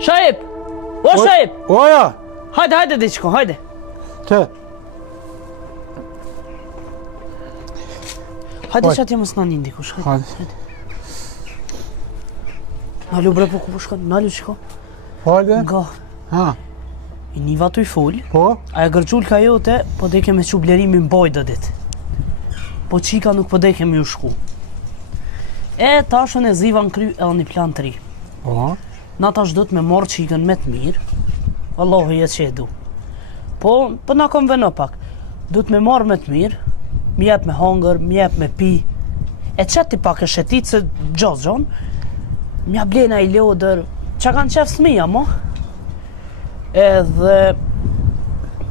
Shaip! O Shaip! Oja! Hajde diçko, hajde. Që? Hajde që atje mos na nin dikush. Hajde. Nalu bre, po ku po shkon? Nalu shko. Hajde? Nga. Ha. I niva tu i fol. Po? Aja gërgjulka jote, po deke me që blerimin bojda dit. Po qika nuk po deke me ju shku. E tashën e ziva në kry edhe një plan të ri. Po? Na tash do të me morë qikën me të mirë. Allahu jetë që e du. Po na kom vëno pak. Do të me marrë me të mirë. Mi jep me hangër, mi jep me pi. E qëti pak e shetit se gjonë. Mja blena i lodër. Qa kanë qef smija, mo? Edhe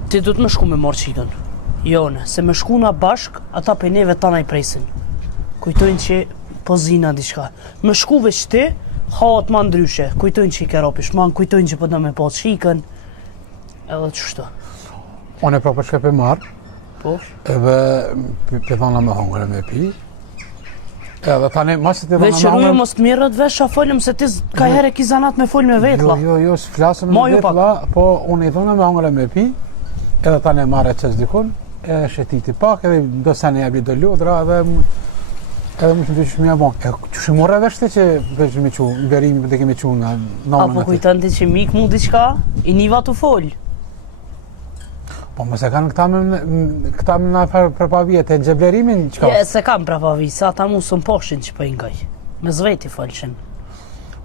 ti du të me shku me marrë qikën. Jone, se me shku na bashk, ata për neve tana i presin. Kujtojnë që po zina diçka. Me shku veç ti, haat ma ndryshe. Kujtojnë që i kera pishman, kujtojnë që po në me po qikën. Edhe qështu. Unë e pra për shkep e marrë. Po? Edhe për dhona me hongre me pi. Edhe tani, masit e dhona me Veç rrujë mos të mirët vesh, a folëm se ti ka herë ki zanat me folë me vetla. Jo, s'flasëm me vetla, po unë i dhona me hongre me pi. Edhe tani marrë e qës dikun, e shetiti pak, edhe do se ne jabli do lodra, edhe më që të që mja bon. E që shi morë e veshte që veç me që, në verimi për të kemi që në namën Apo kujtën ti që mik mu diçka, i niva të folë. Po mëse kanë këta me në prapavjet e në gjeblerimin qka? Je, se kam prapavjet, se ata mu sën poshin që për ingaj. Me zveti falëshin.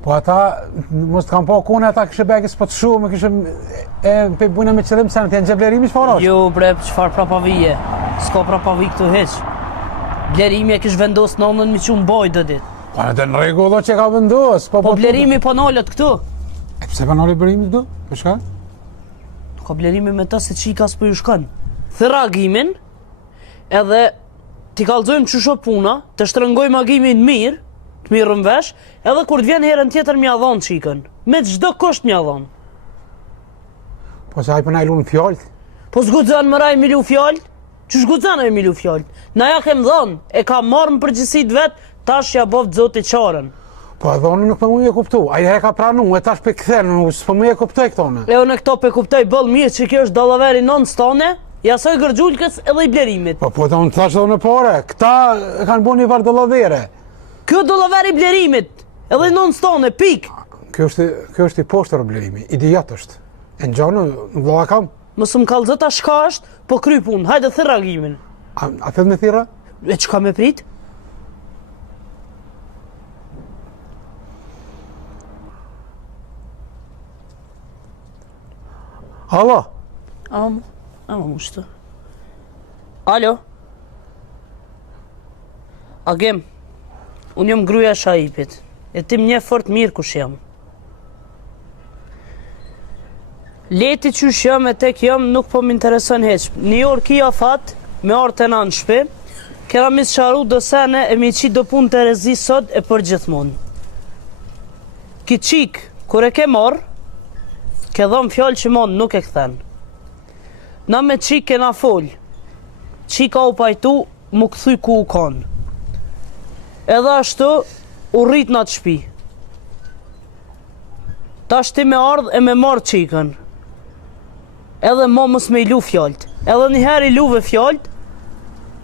Po ata, mos të kam po kone ata kështë begis po të shumë, kështë e pe bujna me qëllim se në të në gjeblerimi që parash? Jo bre, qëfar prapavije, s'ka prapavi këtu heq. Blerimi e kështë vendos nënën mi që më boj dhe dit. Po në të në regullo që ka vendos. Po blerimi po nalët këtu. E pëse pa nalët blerimi këtu? Për shka? Ka blerimi me ta se qika s'po ju shkën. Thëragimin, edhe t'i kalzojmë që shë puna, të shtrëngojmë agimin mirë, të mirëm vesh, edhe kur t'vjen herën tjetër mja dhonë qikën. Me çdo kusht mja dhonë. Po se hajpë na i lu në fjallët? Po s'gudzan më raj mi lu fjallët? Që shgudzan e mi lu fjallët? Na ja kem dhonë, e ka marrë më përgjësit vetë, tash ja bovë zoti qarën. Po e dhonë nuk për mu e kuptu, aja e ka pranu, e tash për këthenë, së për mu e kuptoj këtone. E unë këto për kuptoj bëllë mirë që kjo është dallaveri non stone, jasoj gërgjullkës edhe i blerimit. Po të unë thash dhe unë pare, këta e kanë bu një varë dallavere. Kjo dallaveri i blerimit, edhe non stone, pik. Kjo është i poshtër blerimi, idiot është. E në gjonë, në vloga kam. Mësë më kalzët a shka është, po kry punë, hajde thëragimin. A thët me thira? E që ka me prit? Alo? Ama mushtë. Alo? Agem, unë jam gruja Shaipit, e tim nje fort mirë kush jam. Leti qysh jam e tek jam nuk po m'intereson heq. Një orë kia fat, me orë të nanë shpe, kera mi sharu do sene e mi qi do pun të rezi sot e për gjithmonë. Ki qik, kur e ke marë, ke dhom fjallë që mon nuk e këthen. Na me qik kena folë. Qika u pajtu, mu këthuj ku u konë. Edhe ashtu, u rrit në atë shpi. Ta shti me ardhë e me marë qikën. Edhe mo mës me i lu fjallët. Edhe njëherë i luve fjallët,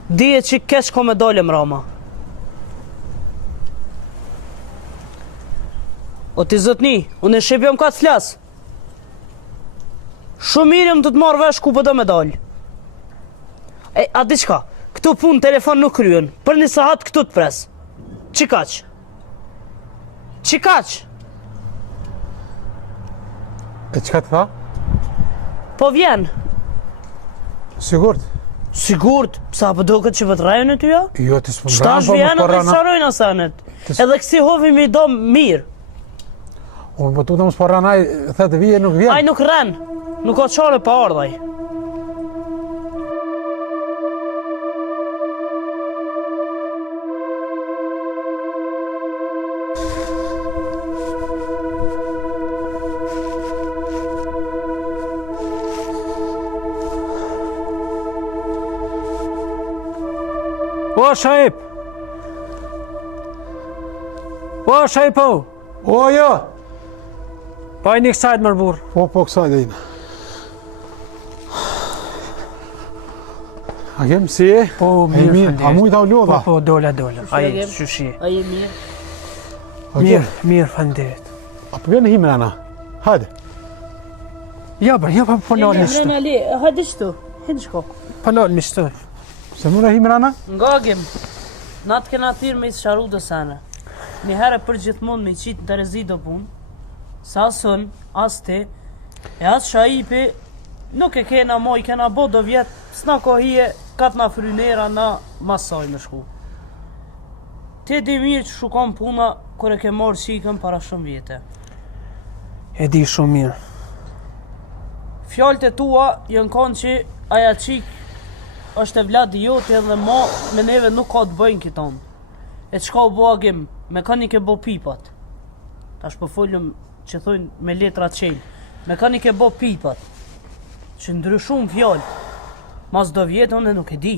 dije që kesh ko me dole mrama. O ti zëtni, unë e shqipjom ka të flasë. Shumë mirëm të të marrë vesh ku po do me dalë. E, a diqka, këtu punë telefon nuk kryen, për një sahat këtu të presë. Qikaq? Qikaq? E qka të tha? Po vjen. Sigurt? Sigurt, pësa për do këtë që vët rajën e tyja? Jo, të s'pëm Qëta branë, është po më vjenë dhe porrana. sharojnë asanet. Edhe kësi hovi mi do mirë. Unë po të më s'porranaj, thetë vije nuk vjen. Aj nuk ren, nuk ka qare pa ardhaj. O, Shaip! O, Shaipo! O, jo! Pa e një kësajt mërë burë. Po, kësaj dhe ina. A kem si e? Po, mirë, a mujta u lodha? Po, dola. Aje, Shushe, shushi. A je mirë? Mirë, fanderit. A po vjen himën ana? Hajde. Ja, po nalë një shtu. Ali, hajde shtu, hinë shko. Po nalë një shtu. Se mund e himën ana? Ngagim, na të kena thirë me i sharu do sana. Një herë për gjithmonë me i qitë në të rezi do punë, sa sën, as ti, e as shaipi, nuk e kena moj, kena bo do vjetë, s'na kohije, katë na frynera, na masaj me shku. Ti di mirë që shukon puna, kër e ke morë qikën para shumë vjetë. E di shumë mirë. Fjallët e tua jënë konë që aja qikë është e vladi jote edhe ma me neve nuk ka të bëjnë këton. E qka u bo agim, mekanik e bo pipat. Tash po folëm që thujnë me letra qelë. Mekanik e bo pipat. Që ndryshum fjallë. Mas do vjetë unë nuk e di.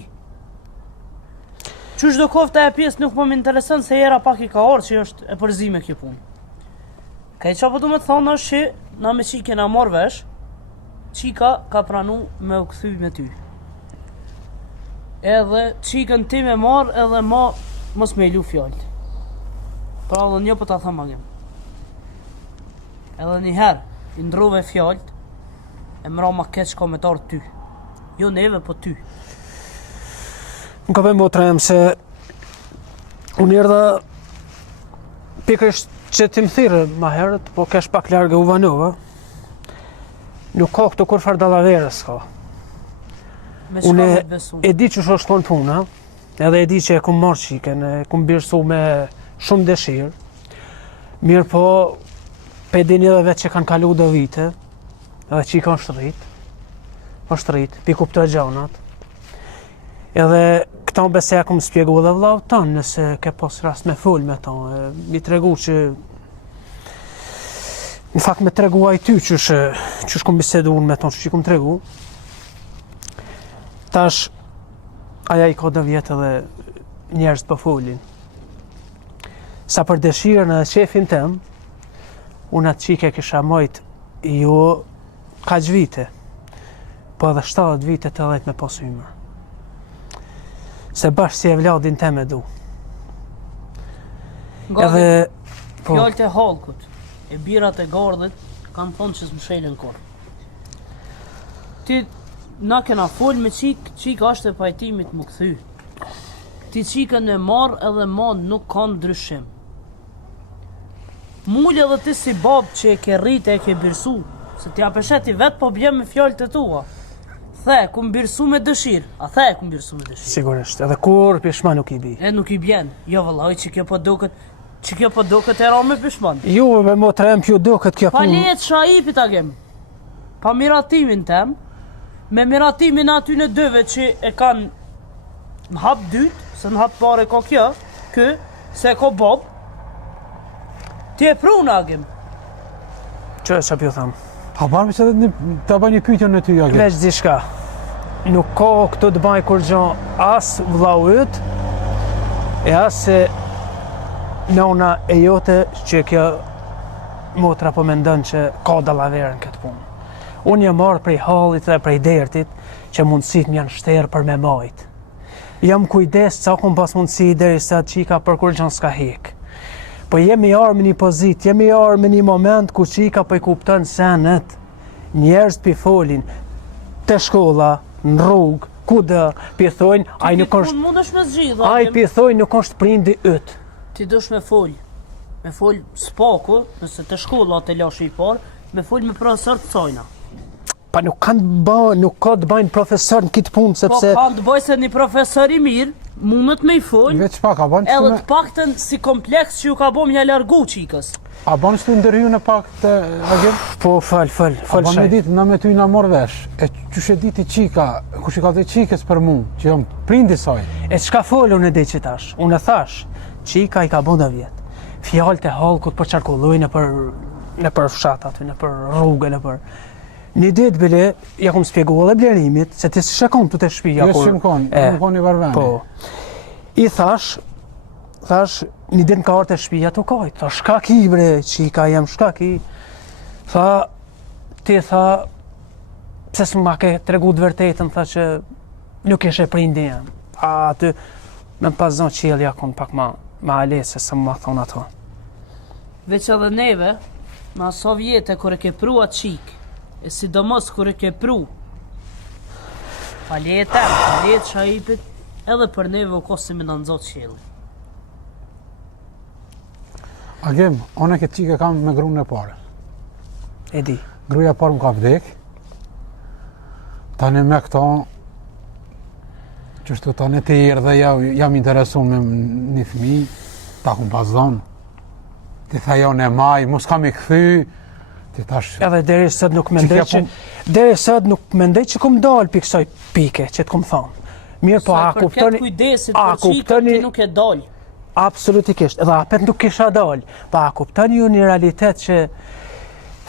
Qysh do kofta e pjesë nuk më interesën se jera pak i ka orë që është e përzime kjo punë. Ka i qa po du me të thonë është që na me qike na morë vesh, qika ka pranu me u këthy me ty. Edhe qikën ti me marë edhe ma mos me ilu fjallët. Pra edhe një po ta thëmë agim. Edhe njëherë, i ndrove fjallët, e mra ma keq komentar ty. Jo neve, po ty. Më ka për motra jem se unë erdha pikrisht që ti më thirë ma herët, po kesh pak largë u vanova. Nuk ka këto kur farë dalaverës ka. Me shka Unë me të besu. e di që është tonë puna, edhe e di që e kum marrë qiken, e kum birësu me shumë dëshirë. Mirë po, pe dini edhe vetë që kanë kalu do vite, edhe qika është rritë, pi kuptoj gjanat. Edhe këta bese ja kum spjegu edhe vlau tanë, nëse ke pas rast me full me ta, mi tregu që në fakt me tregu aj ty që kum bisedu unë me ta, që kum tregu. Tash, aja i ka dhe vjetë edhe njerëz për folin. Sa për dëshirën edhe qefin tem, unë atë qike kisha mojt jo kaq vite, po edhe 70 vite të dhejt me pas hymër. Se bashkë si e vladin tem e du. Edhe, po, Fjallët e halkut, e birat e gardhet, kanë thonë që s'mshelën kur. Ti, na kena fol me qik është e pajtimit më këthy. Ti qikën e marë edhe ma nuk kanë ndryshim. Mullë edhe ti si bab që e ke rritë e ke birsu, se ti apesheti vetë po bjem me fjallët e tua. The, kum birsu me dëshirë, a the kum birsu me dëshirë. sigurisht, edhe kur pishma nuk i bi. E nuk i bjen, jo vëllaj që kjo po doket e ra me pishman. Ju me motra jem pju do këtë kjo Pa punë. lejet shaipit agem, pa miratimin tem, me miratimin aty në dëve që e kanë në hap dytë, se në hap pare ka kjo, se ka bob, ti e pruna agem. Që pju thamë? A barmi që edhe të bëj një pyetje në ty, Jagim. Veç diçka. Nuk ka këtu të baj kur gjo as vllau yt, e as se nona e jote që kjo motra po mendon që ka dallaverën këtë punë. Unë jam marrë prej hallit dhe prej dertit që mundësit më janë shterë për me majt. Jam kujdes sa kum pas mundësi derisa qika për kur gjon s'ka hek. Po jemi arë me një pozit, jemi arë me një moment ku qika po i kupton senet, njerëz pi folin, te shkolla, në rrugë, kudo, pi thojnë, ai nuk është, Mund është me zgjidh, ai agem. pi thojnë nuk është prindi yt. Ti dush me fol spaku, nëse të shkolla të lash i parë, me fol me profesor të cojna. Pa nuk ka të bajnë profesor në këtë punë, Po sepse kanë të bëj se një profesor i mirë, mundet me i fol, Veç pak, a ban edhe që të paktën si kompleks që ju ka bo mja largu qikës. a ban që të ndërhyu në pak të Jagim? po fal A ban me shaj. ditë, na me ty na morë vesh, e qysh e diti qika, kush i ka dhe qikës për mu, që jam prindi saj. E çka fol unë e di që tash? Unë e thash, qika i ka bën 10 vjet. Fjalët e hallkut për çarkullojnë në për fshat aty, në për rrugë, në për një ditë bile, ja kum spjegu edhe blerimit, se ti shakon tu te shtëpia Jo që më konë i varveni. Po. I thash, një ditë ka ardhur te shtëpia tu kaj. Thash, shka ki bre, qika jam shka ki. Tha, ti tha, pse s'ma ke tregu të vërtetën, tha që nuk ishe prindi jam. Aty, me më pas zonë qilja kon pak ma alese se më thonë ato. Veç edhe neve, ma so vjete kër e ke pru atë qik, e sidomos kër e ke pru, paljetë shahipit, edhe për neve u kosi me në nëzot qili. Agim, one këtë qike kam me grunë e pare. E di. Gruja parë më ka vdek, tani me këto, qështu tani të irë dhe jam interesu me një fëmi, ta ku pas zonë, ti tha jo në maj, mos kam i këthy, ti tash... Edhe deri sot nuk mendoj që... Deri sot nuk mendoj që kum dalë për kësaj pike që të kum thonë. Mirë po, a kuptoni... kujdesit për qikën ti nuk e dalë. Absolutikisht, edhe apet nuk kisha dalë. Pa a kuptoni ju një realitet që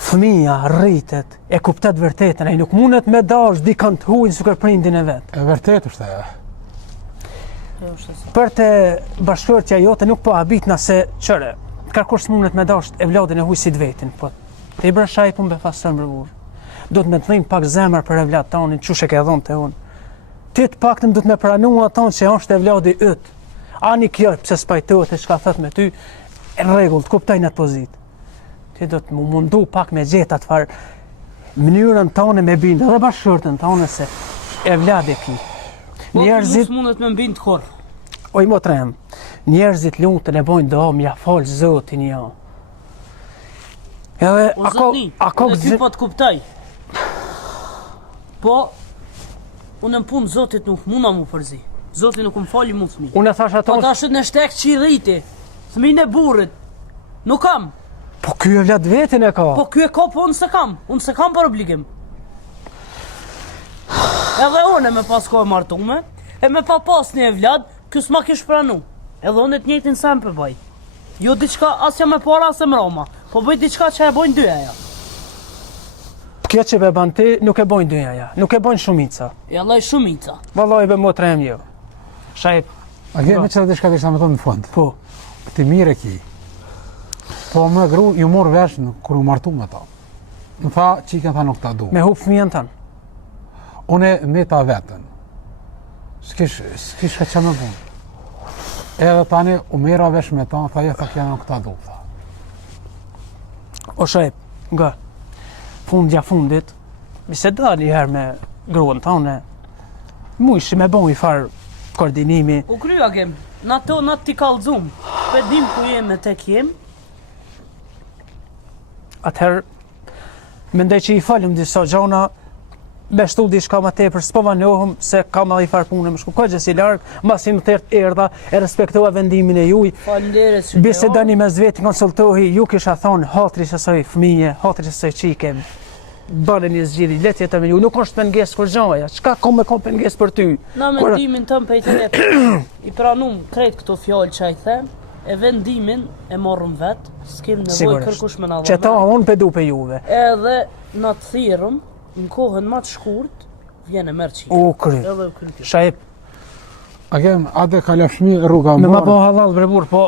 fëmija rritet, e kuptet vërtetën, ai nuk mundet me dash dikën të huajnë suker prindin e vetë. E vërtet është e. Për të bashkërtja jote nuk po habitna se qëre, kërkush mundet me dash e vladin e hujësit vetin, po të i brëshaj pun be fasën bërvur. Do të me të dhejnë pak zemër për e vlad tonin, qush e ke dhonë të unë. Ti të paktën do të me pranua tonë që është e vladi ytë. Ani kjo, pse spajtohet e shka thët me ty, e regull, të kuptajnë atë pozitë. Ti do të mu mundu pak me gjeta të farë mënyrën tonë me bindë, edhe bashkërtën tonë se e vlad e ki. Njerëzit... Nuk mundet me mbind të korë. Oj, mo trem, njerëzit lutën e bojnë do, mja falë zotin jo. Edhe, o zotni, dhe ty po të kuptaj. Po, unë në punë zotit nuk muna mu përzi. Zotit nuk më fali mu thmi. Unë e thash ato... Po ta shët në shtek që i rriti, thmin e burit. Nuk kam. Po ky e vlad vetin e ka. Po ky e ka, po unë se kam. Unë se kam për obligim. Edhe unë e me pas kohë martume, e me pa pas një e vlad, kjo s'ma kish pranu. Edhe unë e të njëjtin sem për baj. Jo diçka asja me para asë mroma, po bëj diçka që e bojnë dyja ja. Kjo që be ban ti, nuk e bojnë dyja ja, nuk e bojnë shumica. Ja laj shumica. Vallaj be mo trem jo. Shajp. A ke me qëra diçka të me thonë në fund? Po. Ti mire ki. Po me gru ju morë vesh kër u martu me ta. Më tha, qiken tha nuk ta du. Me hup fëmijën tanë. Une me ta vetën. S'kish ka që me bunë. Edhe tani u mera vesh me ta, tha je tha kja nuk ta du. Tha. O shajp, nga fundja fundit, biseda një herë me gruën tonë, mujshi me bon i farë koordinimi. U krya kem, na to na ti kallzum. Pe dim ku jem e tek jem. Atëherë, mendoj që i falem disa gjona, beshtu diçka ma tepër, s'po vanohëm se kam edhe i farë punë më shku. Ka gjësi largë, mbasi më tërtë erdha, e respektova vendimin e juj. Falenderit që Bisedani me zveti konsultohi, ju kisha thonë hatri që soj fëmije, hatri që soj qike, bane një zgjidhi, letje të me ju, nuk është penges kur gjaja, qka kom me kom penges për ty? Na mendimin tëm pe i të letë, i pranum krejt këto fjallë që i them, e vendimin e morrëm vetë, s'kem nevoj kërkush me na dhëmë. Që ta unë pedu pe juve. Edhe na të thirëm, në kohën ma të shkurt, vjen e mërë qikë. U kry, shajp. Agem, ade ka lashmi rruga Me morë. ma po halal brebur, po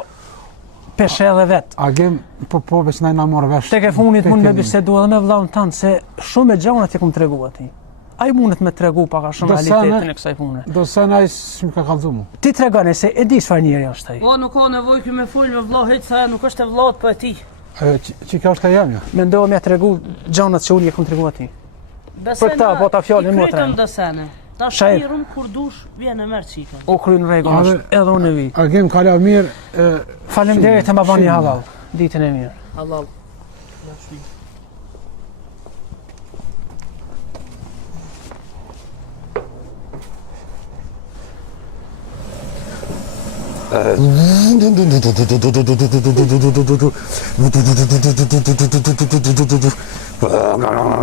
peshe edhe vetë. Agem, po besnaj na morë vesh. Tek e funit mund me bisedu edhe me vllaun tanë, se shumë e gjanat i kom tregu ati. Ai mundet me tregu paka shumë realitetin e kësaj pune. Do se naj s'më ka kallzu mu. Ti tregane se e di çfarë njeri është ai. Po nuk ka nevoj kjo me full me vlla hejtë, sa nuk është e vllaut për e ti. Qika është e jam ja? Mendohem ja tregu gjanat që unë i kom tregu ati. Për këta, po ta fjallin motra. I krytëm dësene. Ta shkirëm kur dush, vjen e mërë qikën. U kry në rregull, edhe unë e vi. Agem, kala mirë. Faleminderit e ma bani halal, ditën e mirë. Halal.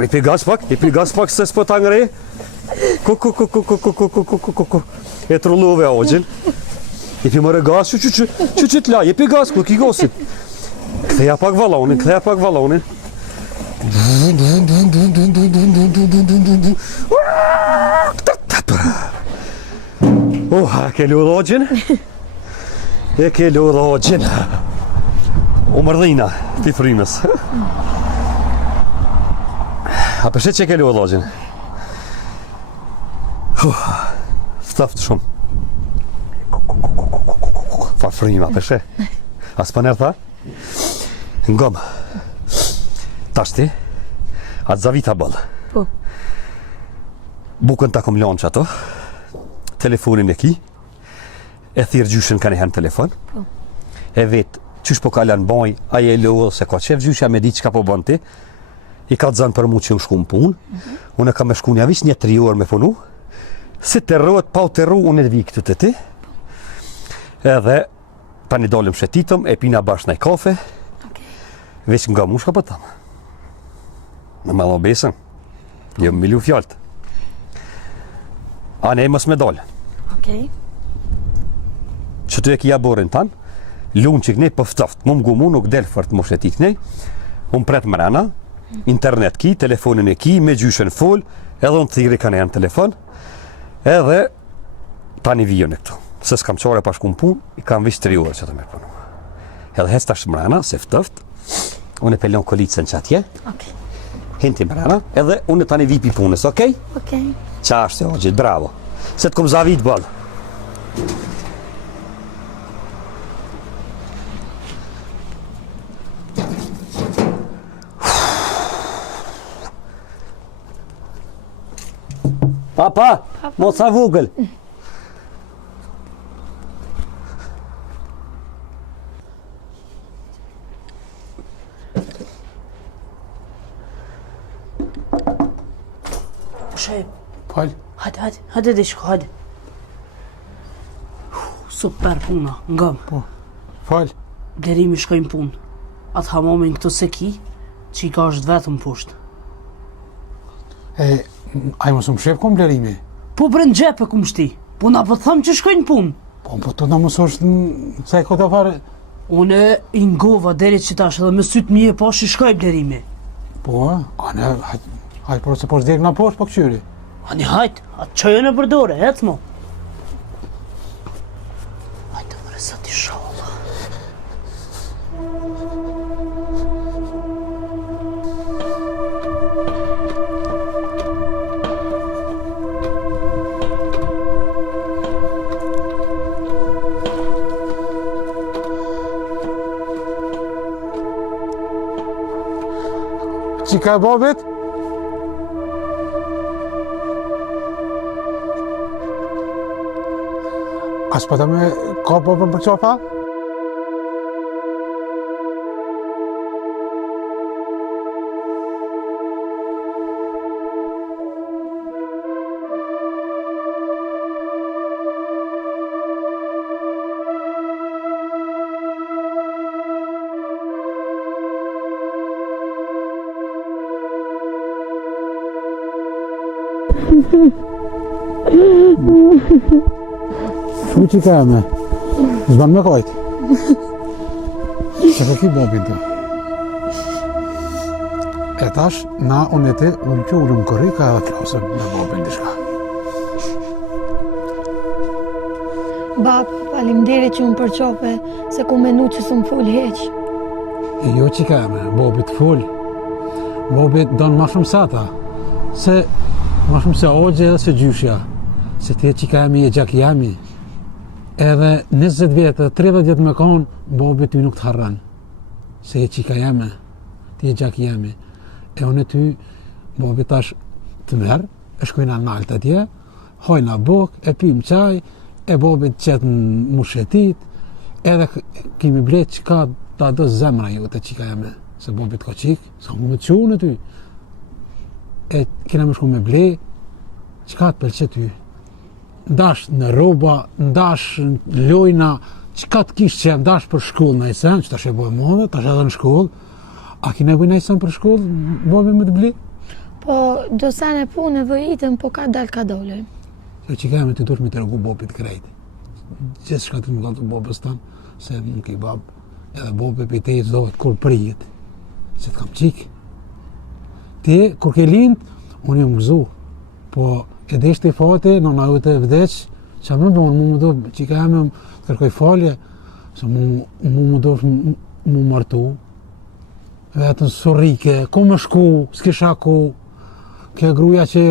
I pi gas pak se s'po ta ngrej. E trullove ogjën. I pi mëre gas, që t'la, i pi gas, ku ki gosit. Ktheja pak vallonin. Ke lodh ogjën? E ke lodh ogjën. U mërdhina, ti frimës. A përshë që ke lu odhogjën? Ftoft shumë. Fa frima, përshë. As për nërë tha? Ngom. Tashti, atë zavita bëllë. Po. Bukën ta kom lanë që ato, telefonin e ki, e thirë gjyshën ka njëherë në telefon, Po. e vetë, qysh po kalan baj, aje e lëllë, se ka qef gjyshja me ditë që ka po bënë ti, i ka të zanë për mu që më shku në punë, unë e ka me shku një avis një 3 orë me punu, si të rrët, pa u të rru, unë e të vikë të ti, edhe, ta një dolim shetitëm, e pina bashkë në kafe, veç nga mu shka për tamë. Në me besën, jo më milu fjallët. A ne mës me dollë. Okej. Që të e kja borin tanë, lunë që kënej pëftoft, mu më nuk delë fërt më shetit kënej, unë pret mrena, internet ki, telefonin e ki, me gjyshën full, edhe unë thiri ka në janë telefon, edhe tani vijën e këtu. Se s'kam qore pa shku në pun, i kam vish 3 orë që të me punu. Edhe hes tash mrena, se ftoft, unë e pelon kolicën që atje, Okej. hinti mrena, edhe unë tani vipi punës, okej? Okej. Qa është e ogjit, bravo. Se të kom zavit bëllë. Pa, mos sa vogël. Shep, Falë. hajde dhe shko, hajde. Super puna, ngam. Falë. Derimi shkojnë punë. Atë hamomin këtu se ki, që i ka është vetëm poshtë. Ai mos më shef kom blerimi. Po brend gjepe kum shti, po na po thëmë që shkojnë punë. Po të na mësosh se e këta fare. Une i ngova deri që tash edhe me sytë mje po shi shkoj blerimi. Po, ne, hajt por se po s'dek na poshtë po këqyri. Ani hajt, atë qojën e përdore, ecë mo. Hajtë më resat i sholla. Qika e babit? As pëta me ka babën për qafa? Shu qika e me? Zban me kajt? Se për ki babin të? E tash, na unë e te ullë që ullëm kërri ka edhe klasën me babin të shka. Bab, faleminderit që më përqope, se ku menu që s'm ful heq. E jo qika e me, babit full. Babit donë ma shumë sata. Se ma shumë se ogje edhe se gjyshja. Se ti e qika e mi e gjak jami. Edhe 20 vjetë, 30 vjetë me konë, bobi ty nuk të harran. Se e qika jeme, ti e gjak jemi. E unë e ty, bobi tash të merë, e shkojna në altë atje, hojna buk, e pim qaj, e bobi të qetë në mushetit, edhe kimi blet që ka ta do zemra ju të qika jeme. Se bobi të ka qik, sa mu me të qunë ty. E kina me shku me ble, që ka të pëlqe ty. Ndash në roba, ndash në lojna, që ka të kishë që jam ndash për shkollë në isen, që tash e bojë modhe, tash edhe në shkollë. A kine bëj në isen për shkollë, bobi me të bli? Po, do sa në punë dhe itën, po ka dal ka dole. Se që ka me të dush me të regu bobit krejt. Gjithë shka të më gëllë të bobës tanë, se nuk i babë, edhe bobi për te i të dohet kur prijet, se të kam qikë. Ti, kur ke lindë, unë jam gëzu, po e deshte i fate, nëna ju të vdeq, që më do, mu më do, që ka jam të kërkoj falje, se mu më do mu martu, vetën sorrike, ku më shku, s'kisha ku, Kjo gruja që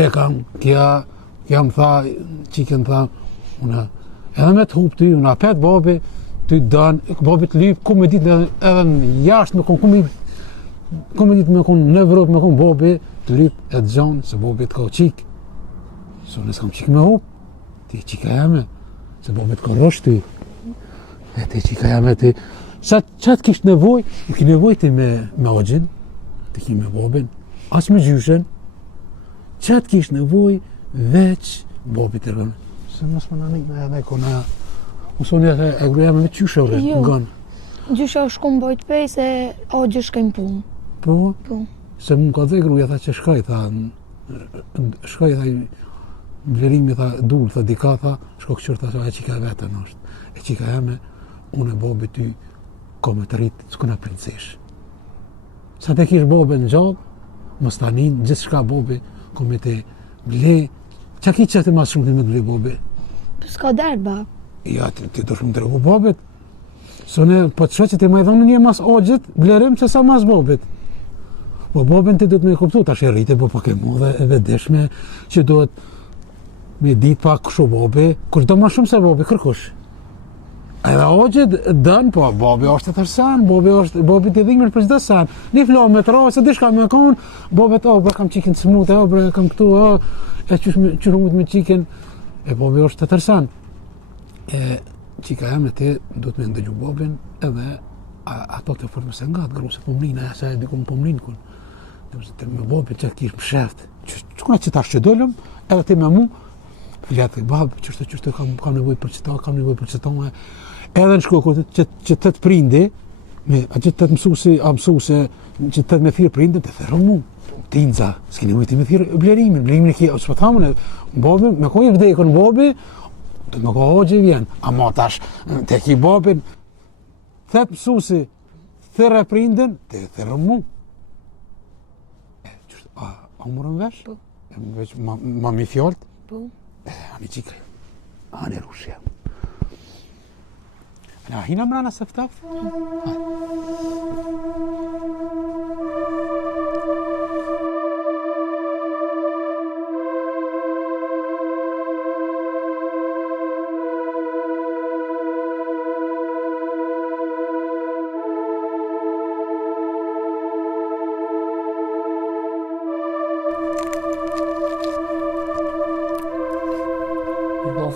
e kam, kja më tha, qikën tha, edhe me të hup ty, unë apet babi, ty dënë, babi të lypë, ku me ditë edhe në jashtë me konë, ku me ditë me konë në Evropë, me konë babi të lypë e të gjanë, se babi të ka qikë. Se unë s'kam qikë me hup, ti qika jame, se babi të ka rosh ty. E ti qika jame ti. Qatë kishtë nevoj, i ki nevoj ti me ogjin, ti ki me babin, as me gjyshen, qatë kishtë nevoj veç babi të rëmë. Se mos më nënik me edhe kona, mësoni e gruja me qyshe ure, Jo. ngon. Gjysha është shkum bojt pej se ogjë shkajnë punë. Po, Po. se më ka dhe gruja tha që shkaj, tha, vlerimi tha, dur, tha, dika, tha, shko këqër, tha, e qika vetën është. E qika jame, unë e babi ty, ko me të rritë, s'kuna princesh. Sa te kish babi në gjallë, mos tanin, gjithë shka babi, ko me te ble, qa ki që të mas shumë të me të ble babi? Po s'ka derë, bab. Ja, ti do shumë të regu babit. Sone, po të shoqë ti ma i dhonë një mas ogjit, blerim që sa mas babit. Po babin ti do të me kuptu, tash e rrite, po pak e modhe, e vedeshme, që do të me dit pak këshu babi, kush do ma shumë se babi, kërkush. Edhe ogjit dënë, po babi është të tërsan, babi të dhimër për çdo san. Një flo me të rrë, se dishka me konë, babi të, bre kam qikin smut, bre kam këtu, e qërë mund me qikin, e babi është të tërsan. Qika jam e ti do të me ndëgju babin, edhe ato të formë se nga të gru, se pomrinë, e se e diku më pomrinë kun. Me babin që kish më sheft, që që tash që dollëm, edhe ti me mu, fletë, babë, qështë kam nevoj për qëta, kam nevoj për qëta, edhe në shkokur që të të prindi, a që të të mësuse, që të të me thirë prindi, të thërë mu, tinza, s'ki nevoj ti me thirë blerimin e kia, së për thamën, babi, me koj e vdekën babi, të me ka hoqë i vjen, ama tash, te ki babin, thët mësusi, thërë prindin, të thërë mu. A mërën vesh? Po. Veç ma mi fjallët? Po. Ani qikë, ani rushja. Na hina mrana se ftaf?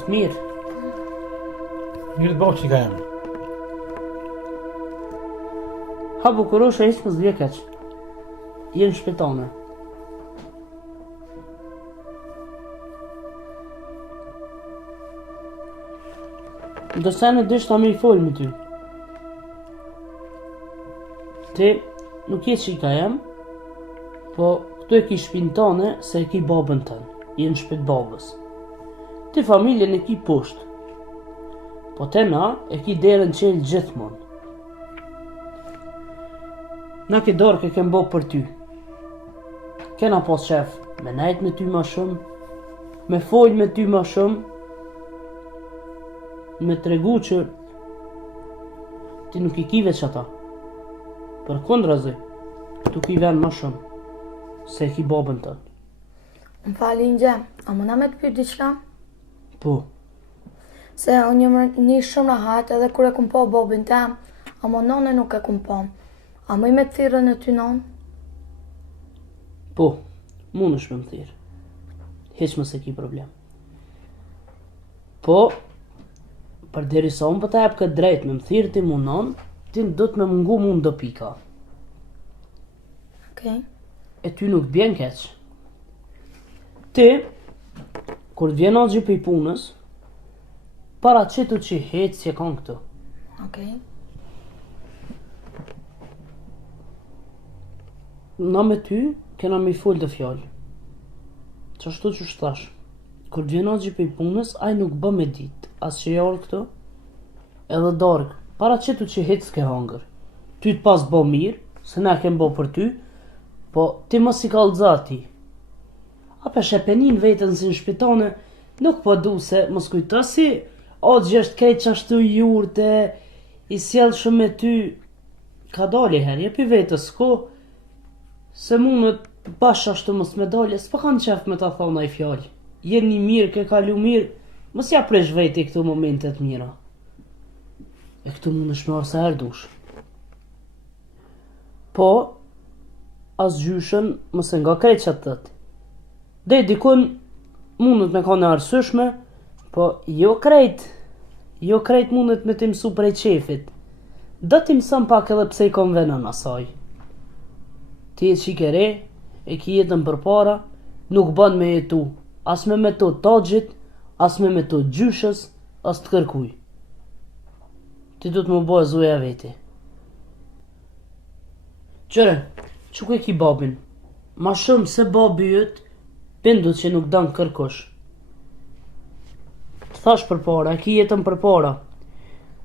Mirë. Mirë të bëhë që ka jemë. Ha bukurosha hiç më zbje keq. Jenë shpetane. Ndërsa në dishta me i folë me ty. Ti nuk je qika jem, po këtu e ki shpinë tane se e ki babën tënë. Jenë shpet babës. Ti familjen e ki poshtë, po te na e ki derën qelë gjithmonë. Na ke dorë ke kem bo për ty. Kena pas shef me najt me ty ma shumë, me folj me ty ma shumë, me tregu që ti nuk i ki veç ata. Për kundrazi, tu ki ven ma shumë, se e ki babën tënë. Më fali një gjem, a më na me të pyet diçka? Po, Se unë jam një shumë rahat edhe kur e kum po babin tem, ama none nuk e kum po. A më i me të thirrën e ty non? po, mund është me më thirë. Heq më se ki problem. Po, për deri sa unë për ta jep këtë drejt me më thirë ti mundon, ti do të me mungu mund do pika. Okej. E ty nuk bjen keq. Ti, kur të vjen agji për i punës, para qitu që heq që kanë këtu. Okej. Na me ty, kena me i full të fjallë. Qashtu që shtash, kur të vjen agji për i punës, aj nuk bë me ditë, as që jarë këtu, edhe darkë, para qitu që heq s'ke hangër. Ty të pas bë mirë, se na kem bë për ty, po ti mos i kallëzati. A për shepenin vetën si në shpitane, nuk po du se mos kujto si agji është krejt qashtu jurte, i sjell shumë me ty, ka dali herë, jepi vetës ko, se mundet bash ashtu mos me dole, s'po kam qef me ta thonë ai fjalë. Jeni mirë, ke kalu mirë, mos ja presh veti këtu momentet mira. E këtu mund është me orë sa herë dush. Po, as gjyshën mos e nga krejt që të tëtë. Dhe dikun mundet me ka në arsyeshme, po jo krejt mundet me të mësu prej qefit. Do t'i mëson pak edhe pse i kom venën asaj. Ti e qike re, e ki jetën për para, nuk bën me jetu, as me metod tagjit, as me metod gjyshës, as të kërkuj. Ti du të më bëhe zuja veti. Qëre, që ku e ki babin? Ma shumë se babi jët, bindu që nuk dan kërkosh. Të thash për para, e ki jetën për para.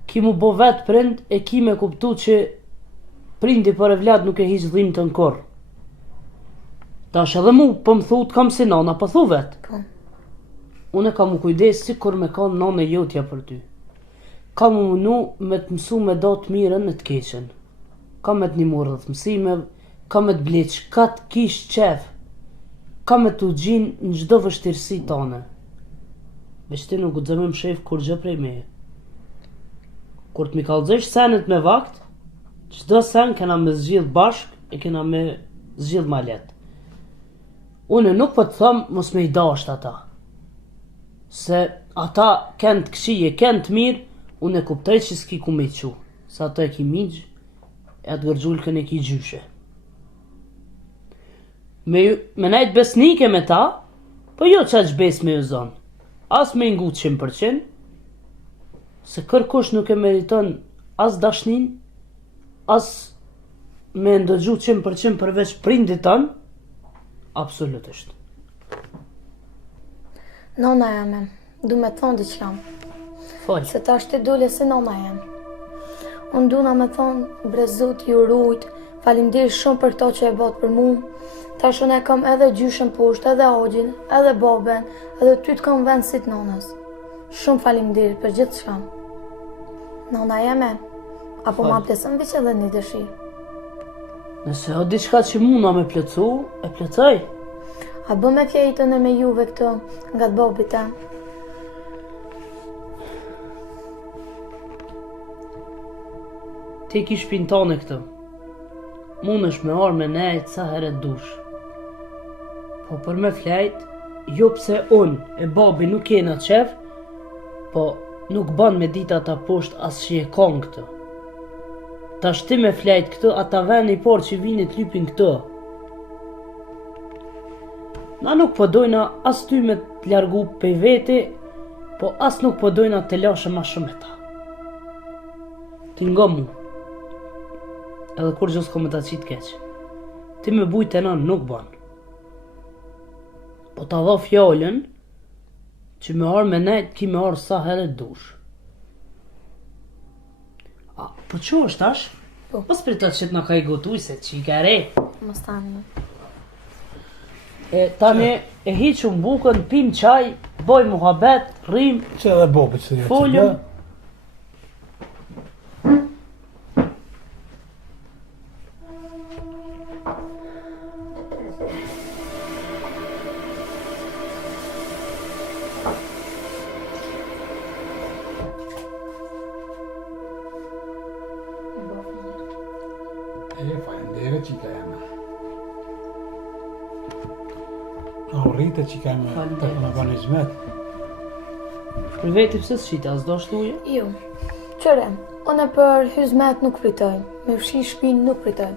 Ki mu bo vetë prind, e ki me kuptu që prindi për e vlad nuk e hiq dhim të nkor. Tash edhe mu, po më thut kam si nana, po thu vetë. Po. Unë e kam u kujdes si kur me kam nane jotja për ty. Kam u mënu me të mësu me do të mirën e të keqen. Kam me të një morë dhe të mësime, kam me të bleq, ka të kish qef. Kam me të u gjinë në gjdo vështirësi tane. Veç ti nuk u dzëmëm shef kur gjë prej meje. Kur të mi kallëzesh senet me vakt, çdo sen kena me zgjidh bashk e kena me zgjidh ma let. Unë nuk po të thëmë mos me i dasht ata. Se ata kënë të këshije, kënë të mirë, unë e kuptoj që s'ki ku me i qu. Se ata e ki migjë, e atë gërgjullkën e ki gjyshe. Me najtë besnike me ta, po jo qa që bes me ju zonë. As me ngu 100%, se kërkush nuk e meriton as dashnin, as me ndëgju 100% përveç prindit tanë, absolutisht. Nona jeme, du me thonë diqka. Falë. Se ta shti dule si nona jem. Unë duna me thonë, brezut ju rujt, falimderit shumë për këto që e botë për mu. Tash unë e kam edhe gjyshën poshtë, edhe ogjin, edhe baben, edhe ty të kam vend si të nonës. Shumë falimderit për gjithë shka. Nona jeme, apo ma plesën vëq edhe një dëshirë. Nëse o diçka që muna me plëcu, e plëcaj. A bë me fjejtën e me juve këto nga të babit ta? Ti ki shpinë tane këtë. Mund është me arë me nejtë sa heret dush. Po për me flejt, jo pse unë e babi nuk jena qef, po nuk ban me dita ta poshtë as që e kon këtë. Ta shti me flejt këtë, ata veni por që vinit lypin këtë. Na nuk po dojna as ty me të largu pej veti, po as nuk po dojna të lashe ma shumë e ta. Ti nga mu. Edhe kur gjës ko me ta qitë keq. Ti me bujt e nan nuk ban. Po ta dha fjallën që me arë me nejt ki me arë sa heret dush. A, po që është tash? Po. Po spritat që t'na ka i gotuj se që i ka re. Mos tani. E tani e hiqëm bukën, pim qaj, boj muhabet, rrim, Që edhe bobit që folëm. Faleminderit që ka jeme. A u rritë që ka jeme të në bani zmet. Për veti pëse s'qita, as do shtuje? Jo, qëre, unë për hyzmet nuk pritoj, me fshi shpinë nuk pritoj.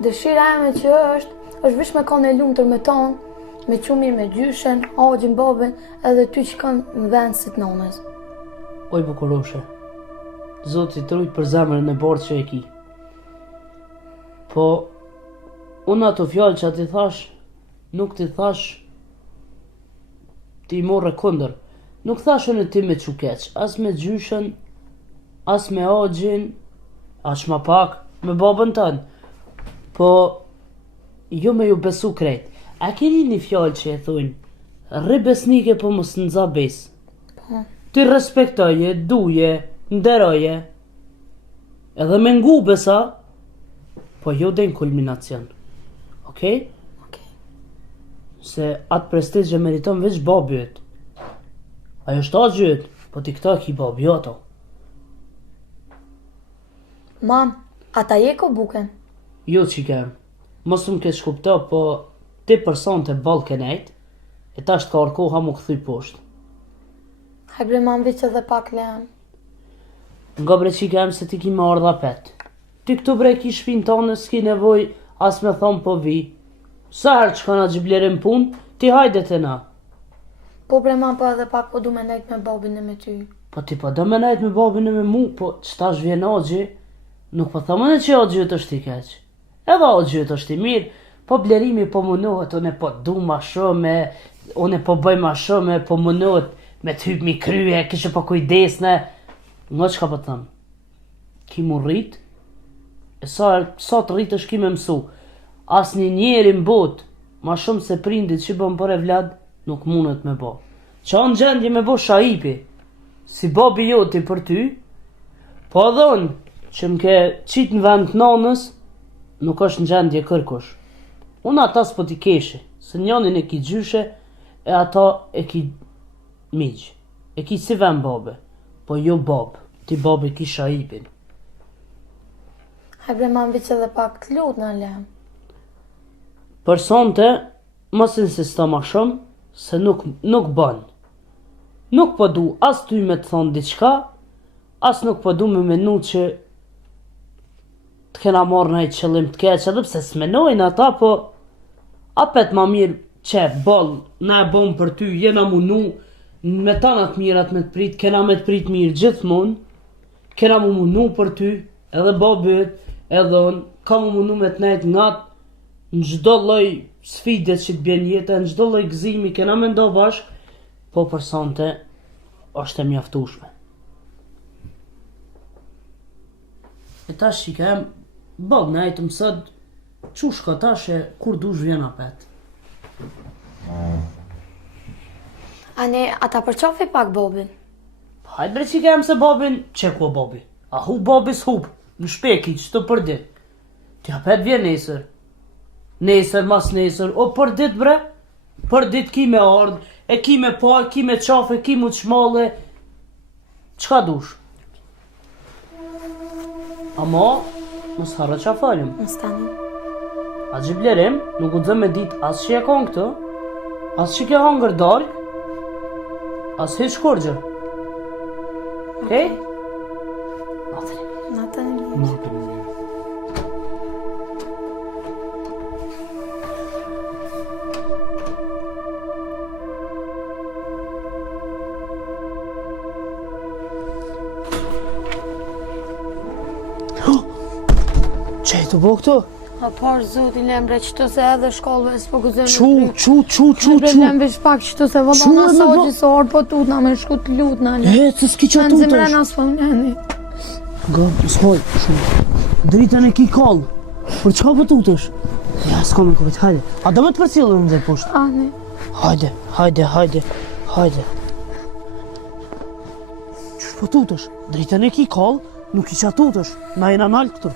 Dëshira eme që është vish me kanë e lumëtër me tonë, me qumir me gjyshen, agjin, babin, edhe ty që kanë në vend si të nonës. Oj bukuroshe, Zoti të rujt për zemrën e bordë që e ki. Po, unë ato fjallë që ati thash, nuk ti thash, ti i morre kundër. Nuk thash unë ti me qukeq, as me gjyshen, as me agjin, as ma pak, me babën tënë. Po, jo me ju besu krejt. A keni një fjallë që e thujnë, rri besnike po mos nëza bes. Po. Ti respektoje, duje, nderoje, edhe me ngu besa, po jo den kulminacion. Okej? Okej. se atë prestigjë meriton veç babi yt. Ajo është agjë yt, po ti këta ki babi ato. Mam, ata je ko buken? Jo që kem, mos më keq kupto, po ti person të ballë kenejt, e ta është ka orkoha mu këthuj poshtë. Hajbre mam veç edhe pak lehan. Nga bre që kem se ti ki me ardha pet. Ti këtu bre ki shpin tonë, s'ki nevoj as me thonë po vi. Sa herë që ka na gjiblerin pun, ti hajde të na. Po bre mam, po edhe pak po du me nejt me babin e me ty. Po ti po do me najt me babin e me mu, po qëta është vjen agji, nuk po thëmën e që agjit është i keq. Edhe agjit është i mirë, po blerimi po munohet, une po du ma shumë, une po bëj ma shumë, po munohet me të hyp mi krye, kishe po kujdesne. Nga që ka po thëmë? Ki mu rrit, e sa të rrit është ki me mësu. As një njeri në bot, ma shumë se prindit që bëm për e vlad, nuk mundet me bo. Qa në gjendje me bo shaipi, si babi joti për ty, po adhon që m'ke qitë në vend të nanës, nuk është në gjendje kërkush. Unë ata s'po t'i keshe, se njonin e ki gjyshe, e ata e ki migjë, e ki si vend babe, po jo bab, ti babi ki shaipin. Hajbre mam veç edhe pak të lut në lehan. Për sonte, mos insisto ma shumë, se nuk bën. Nuk po du as ty me të thonë diçka, as nuk po du me menu që të kena marrë në i qëllim të keq, edhe pse s'menojnë ata, po apet ma mirë që bol, na e bom për ty, jena munu, me tanat mirat me të prit, kena me të prit mirë gjithmonë, kena mu munu për ty, edhe babet, edhe unë, ka mu munu me të nejt ngatë, në gjdo loj sfidet që të bjen jetë, në gjdo loj gëzimi, kena me ndo bashk, po për sonte, është e mjaftushme. E tash që kem, bëllë nejtë mësët, qush ka tashe, kur dush vjen apet. A ne, ata përqafi pak babin? Hajtë bre që kem se babin, që ku babi? A hu babi s'hup, në shpeki, që të për dit. Ti apet vjen nesër. Nesër, mas nesër, o për dit bre, për dit ki me ardh, e ki me pa, ki me qafe, ki mu të shmale, qka dush? Ama, mos harë qa falim. Mos tani. A gjiblerim, nuk u dzë me dit as që e kon këtë, as që ke hangër dalk, as hiç kurgjë. Okej? Natëri. Natën e mirë. Që e të bo këto? A parë zotin lembre qëto se edhe shkollëve s'po gëzëm Qu. Bre lembre shpak qëto se vëllon asogji së orë po tut na me shku të lut na le. E, të s'ki qa Në tutësh. zemre na s'po njeni. Nga, s'hoj, shumë. Dritën e ki kallë. Për çka po tutësh? Ja, s'ka me kuvit, hajde. A do me të përcjellë në dhe poshtë? Ani. Hajde. Qështë po tutësh? Dritën e ki kallë, nuk i qa tutësh. Na jena nalë këtër.